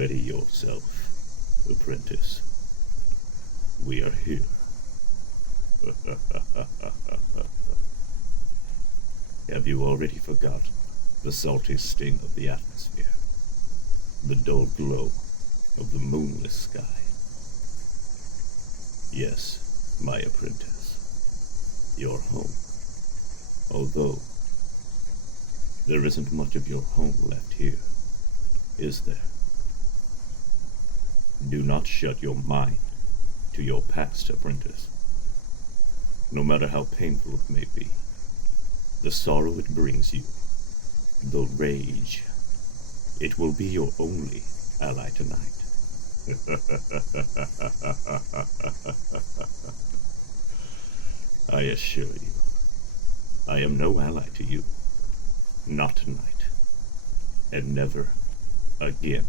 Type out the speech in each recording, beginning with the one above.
Ready yourself, Apprentice. We are here. Have you already forgotten the salty sting of the atmosphere? The dull glow of the moonless sky? Yes, my apprentice. Your home. Although, there isn't much of your home left here, is there? Do not shut your mind to your past, apprentice. No matter how painful it may be, the sorrow it brings you, the rage, it will be your only ally tonight. I assure you, I am no ally to you. Not tonight, and never again.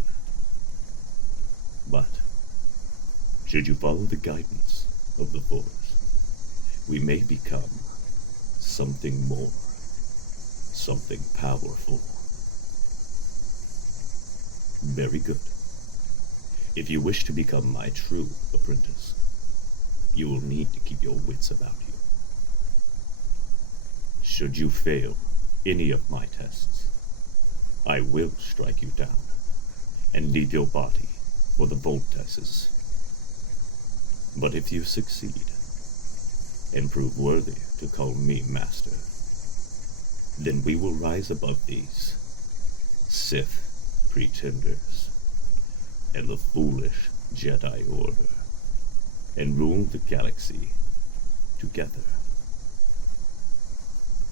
But, should you follow the guidance of the Force, we may become something more, something powerful. Very good. If you wish to become my true apprentice, you will need to keep your wits about you. Should you fail any of my tests, I will strike you down and leave your body for the Voltexes. But if you succeed and prove worthy to call me master, then we will rise above these Sith pretenders and the foolish Jedi Order and rule the galaxy together.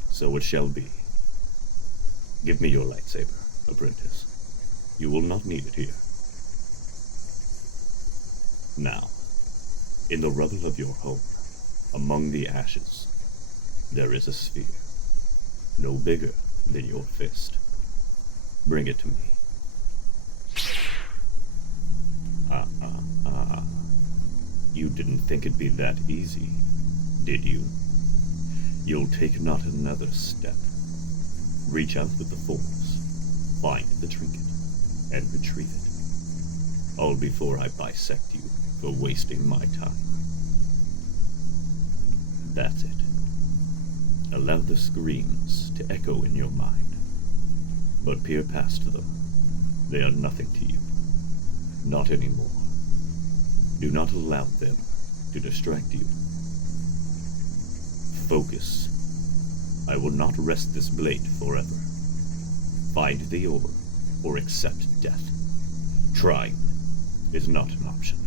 So it shall be. Give me your lightsaber, apprentice. You will not need it here. Now, in the rubble of your home, among the ashes, there is a sphere, no bigger than your fist. Bring it to me. You didn't think it'd be that easy, did you? You'll take not another step. Reach out with the Force, find the trinket, and retrieve it. All before I bisect you for wasting my time. That's it. Allow the screams to echo in your mind, but peer past them. They are nothing to you. Not anymore. Do not allow them to distract you. Focus. I will not rest this blade forever. Find the orb, or accept death. Trying is not an option.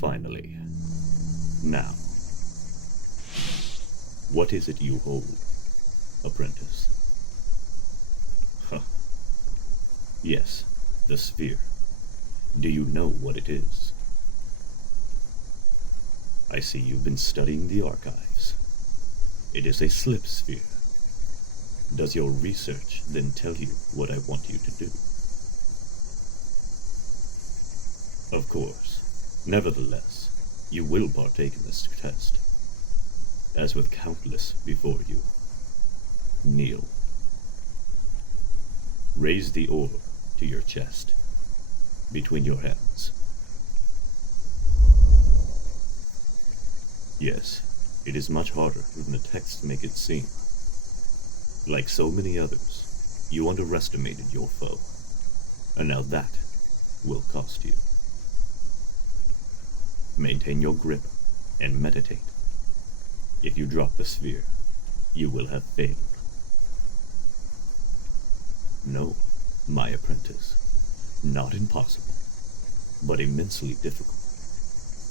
Finally. Now. What is it you hold, apprentice? Huh. Yes, the sphere. Do you know what it is? I see you've been studying the archives. It is a slip sphere. Does your research then tell you what I want you to do? Of course. Nevertheless, you will partake in this test. As with countless before you. Kneel. Raise the orb to your chest, between your hands. Yes, it is much harder than the texts make it seem. Like so many others, you underestimated your foe, and now that will cost you. Maintain your grip and meditate. If you drop the sphere, you will have failed. No, my apprentice, not impossible, but immensely difficult,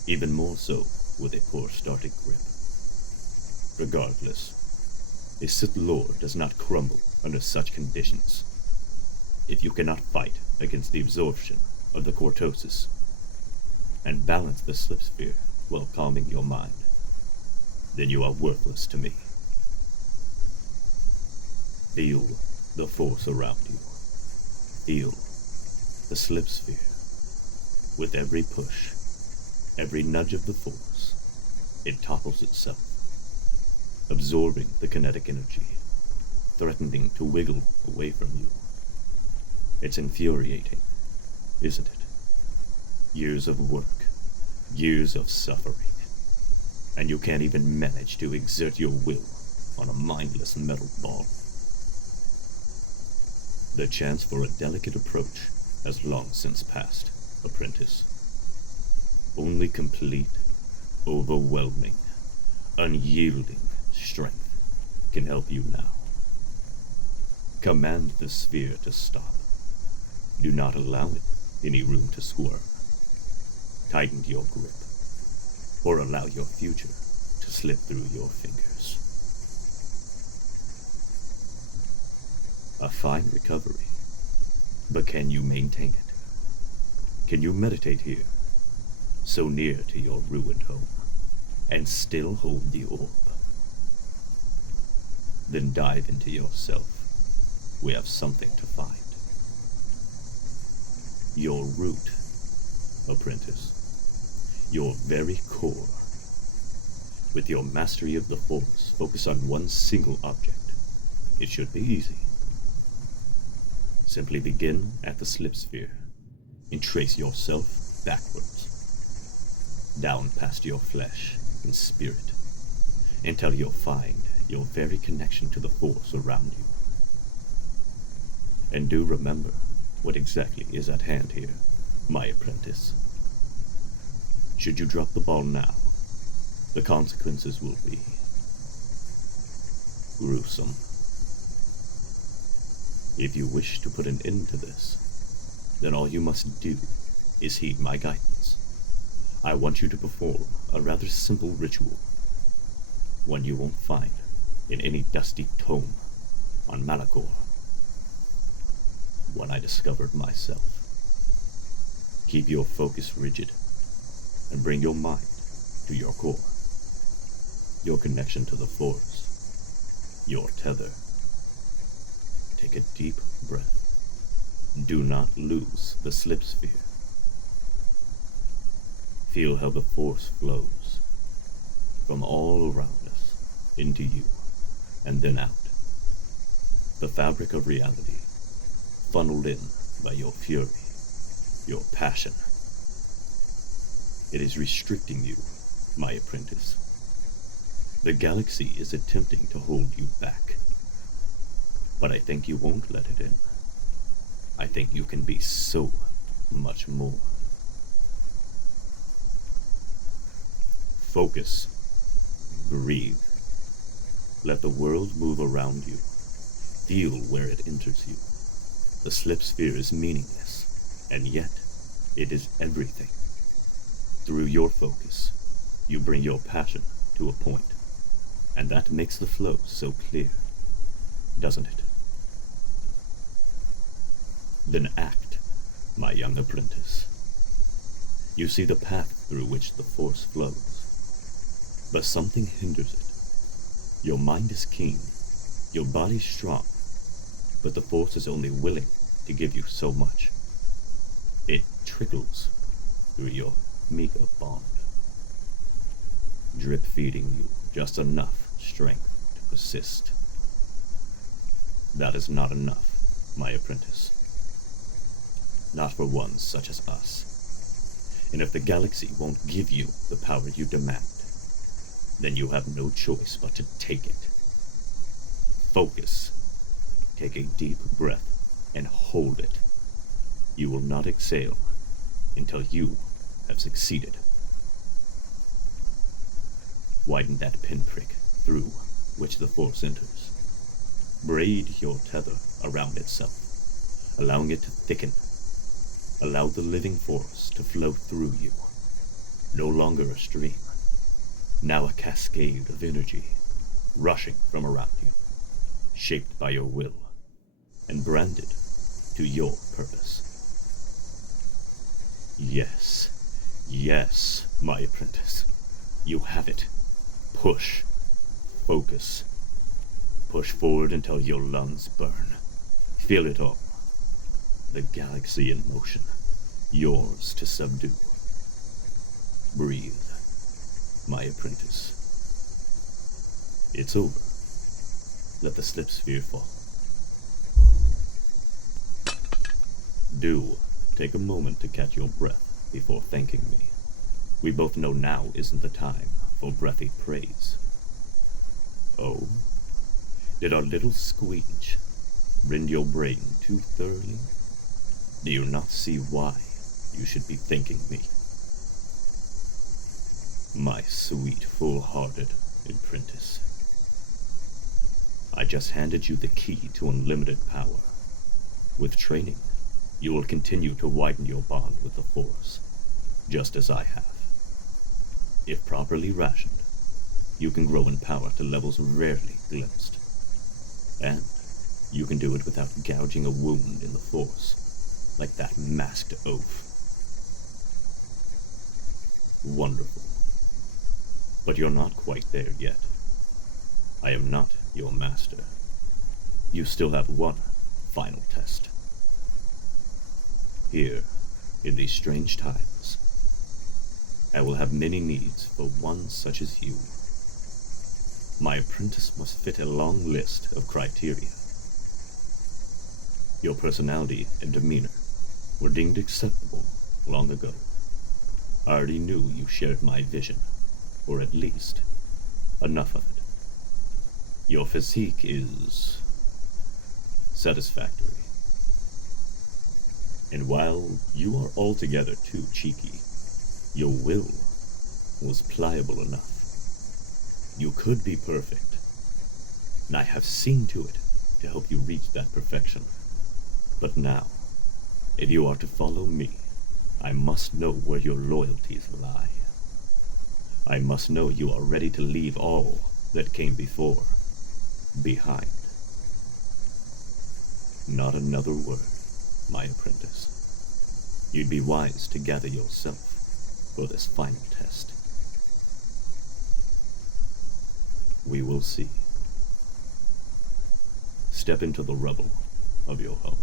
even more so with a poor starting grip. Regardless, a Sith Lord does not crumble under such conditions. If you cannot fight against the absorption of the cortosis, and balance the slip sphere while calming your mind, then you are worthless to me. Feel the Force around you. Feel the slip sphere. With every push, every nudge of the Force, it topples itself, absorbing the kinetic energy, threatening to wiggle away from you. It's infuriating, isn't it? Years of work, years of suffering, and you can't even manage to exert your will on a mindless metal ball. The chance for a delicate approach has long since passed, Apprentice. Only complete, overwhelming, unyielding strength can help you now. Command the sphere to stop. Do not allow it any room to squirm. Tighten your grip, or allow your future to slip through your fingers. A fine recovery, but can you maintain it? Can you meditate here, so near to your ruined home, and still hold the orb? Then dive into yourself. We have something to find. Your root, Apprentice. Your very core. With your mastery of the Force, focus on one single object. It should be easy. Simply begin at the slip sphere and trace yourself backwards, down past your flesh and spirit, until you'll find your very connection to the Force around you. And do remember what exactly is at hand here, my apprentice. Should you drop the ball now, the consequences will be gruesome. If you wish to put an end to this, then all you must do is heed my guidance. I want you to perform a rather simple ritual, one you won't find in any dusty tome on Malachor, one I discovered myself. Keep your focus rigid and bring your mind to your core, your connection to the Force, your tether. Take a deep breath. Do not lose the slip sphere. Feel how the Force flows from all around us into you and then out. The fabric of reality, funneled in by your fury, your passion. It is restricting you, my apprentice. The galaxy is attempting to hold you back. But I think you won't let it in. I think you can be so much more. Focus. Breathe. Let the world move around you. Feel where it enters you. The slip sphere is meaningless, and yet it is everything. Through your focus, you bring your passion to a point, and that makes the flow so clear, doesn't it? Then act, my young apprentice. You see the path through which the Force flows, but something hinders it. Your mind is keen, your body strong, but the Force is only willing to give you so much. It trickles through your meager bond, drip feeding you just enough strength to persist. That is not enough, my apprentice. Not for one such as us. And if the galaxy won't give you the power you demand, then you have no choice but to take it. Focus. Take a deep breath and hold it. You will not exhale until you have succeeded. Widen that pinprick through which the Force enters. Braid your tether around itself, allowing it to thicken. Allow the living Force to flow through you. No longer a stream, now a cascade of energy, rushing from around you, shaped by your will, and branded to your purpose. Yes, yes, my apprentice. You have it. Push. Focus. Push forward until your lungs burn. Feel it all. The galaxy in motion, yours to subdue. Breathe, my apprentice. It's over. Let the slip sphere fall. Do take a moment to catch your breath before thanking me. We both know now isn't the time for breathy praise. Oh, did our little squeege rend your brain too thoroughly? Do you not see why you should be thanking me? My sweet, full-hearted apprentice. I just handed you the key to unlimited power. With training, you will continue to widen your bond with the Force, just as I have. If properly rationed, you can grow in power to levels rarely glimpsed. And you can do it without gouging a wound in the Force, like that masked oaf. Wonderful. But you're not quite there yet. I am not your master. You still have one final test. Here, in these strange times, I will have many needs for one such as you. My apprentice must fit a long list of criteria. Your personality and demeanor were deemed acceptable long ago. I already knew you shared my vision, or at least enough of it. Your physique is satisfactory. And while you are altogether too cheeky, your will was pliable enough. You could be perfect, and I have seen to it to help you reach that perfection. But now, if you are to follow me, I must know where your loyalties lie. I must know you are ready to leave all that came before behind. Not another word, my apprentice. You'd be wise to gather yourself for this final test. We will see. Step into the rubble of your home.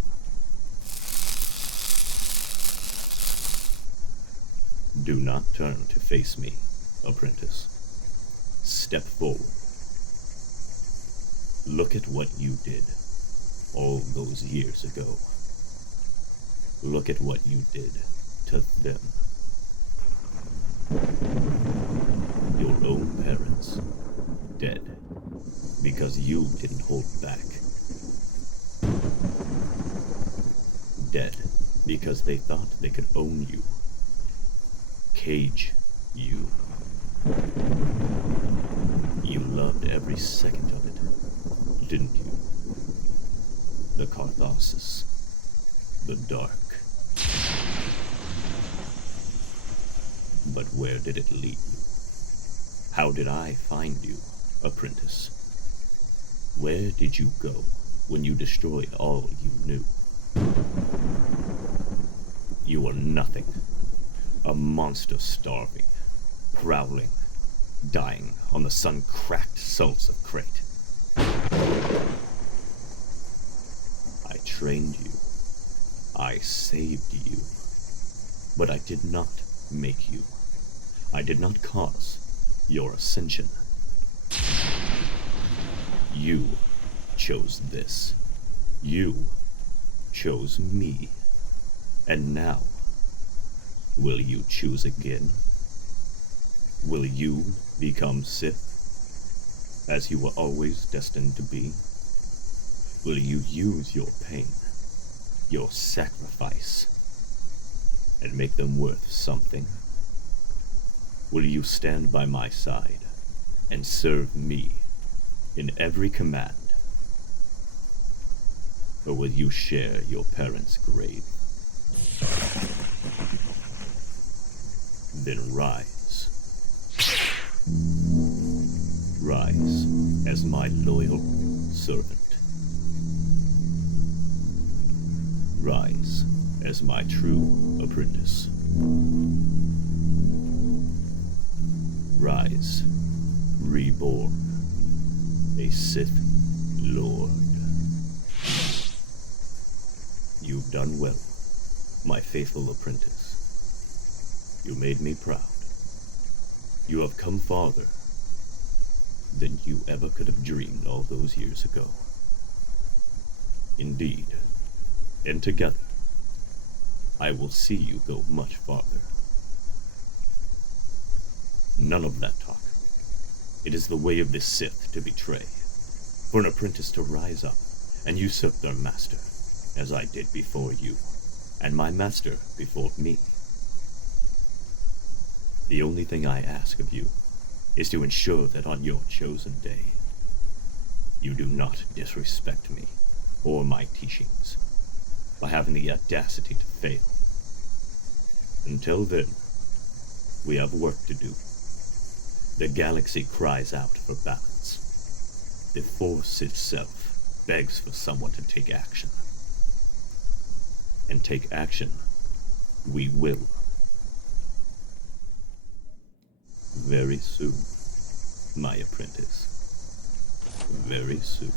Do not turn to face me, apprentice. Step forward. Look at what you did all those years ago. Look at what you did to them. Your own parents dead because you didn't hold back. Dead because they thought they could own you. Cage you. You loved every second of it, didn't you? The catharsis, the dark. But where did it lead you? How did I find you, apprentice? Where did you go when you destroyed all you knew? You were nothing. A monster starving, prowling, dying on the sun-cracked salts of Crate. I trained you. I saved you. But I did not make you. I did not cause your ascension. You chose this. You chose me. And now, will you choose again? Will you become Sith, as you were always destined to be? Will you use your pain, your sacrifice, and make them worth something? Will you stand by my side and serve me in every command? Or will you share your parents' grave? Then rise. Rise as my loyal servant. Rise as my true apprentice. Rise, reborn, a Sith Lord. You've done well, my faithful apprentice. You made me proud. You have come farther than you ever could have dreamed all those years ago. Indeed, and together, I will see you go much farther. None of that talk. It is the way of the Sith to betray, for an apprentice to rise up and usurp their master, as I did before you, and my master before me. The only thing I ask of you is to ensure that on your chosen day, you do not disrespect me or my teachings by having the audacity to fail. Until then, we have work to do. The galaxy cries out for balance. The Force itself begs for someone to take action. And take action, we will. Very soon, my apprentice. Very soon.